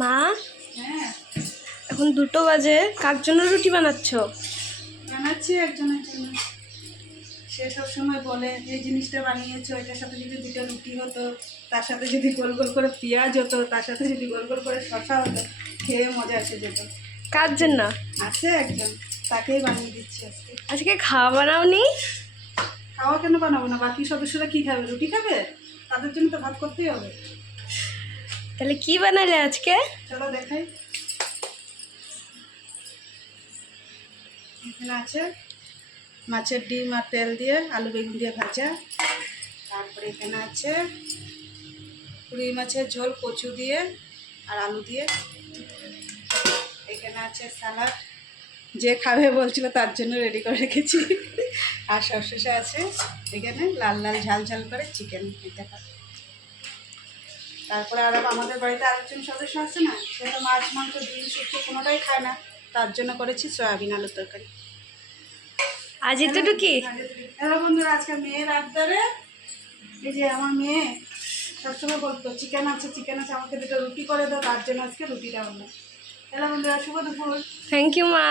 মা, হ্যাঁ, এখন 2টো বাজে, কার জন্য রুটি বানাচ্ছ? বানাচ্ছি একজনের জন্য। সে সবসময় বলে এই জিনিসটা বানিয়েছো, এটার সাথে যদি 2টা রুটি হতো, তার সাথে যদি গোল গোল করে পেঁয়াজ হতো, তার সাথে যদি গোল গোল করে শসা হতো, খেয়ে মজা এসে যেত। কার জন্য? আছে একজন, তাকেই বানিয়ে দিচ্ছি আজকে। আজকে খাওয়া বানাওনি? খাওয়া কেন বানাবো না? বাকি সদস্যরা কি খাবে? রুটি খাবে? তাদের জন্য তো ভাত করতেই হবে। তাহলে কি বানালে আজকে? চলো দেখাই। এখানে আছে মাছের ডিম আর তেল দিয়ে আলু বেগুন দিয়ে ভাজা। তারপরে এখানে আছে রুই মাছের ঝোল কচু দিয়ে আর আলু দিয়ে। এখানে আছে সালাড, যে খাবে বলছিল তার জন্য রেডি করে রেখেছি। আর সবশেষে আছে এখানে লাল লাল ঝাল ঝাল করে চিকেন। এটা খাবে। তারপরে আরও আমাদের বাড়িতে আরেকজন সদস্য আছে না, সে তো মাছ মাংস ডিম শুক্তো কোনোটাই খায় না, তার জন্য করেছি সয়াবিন আলুর তরকারি। আজ এতটুকি? হ্যালো বন্ধুরা, আজকে মেয়ের আবদারে এই যে আমার মেয়ে সবসময় বলতো চিকেন আছে চিকেন আছে, আমাকে 2টো রুটি করে দাও, তার জন্য আজকে রুটিটা হলো। হ্যালো বন্ধুরা, শুভ দুপুর। থ্যাংক ইউ মা।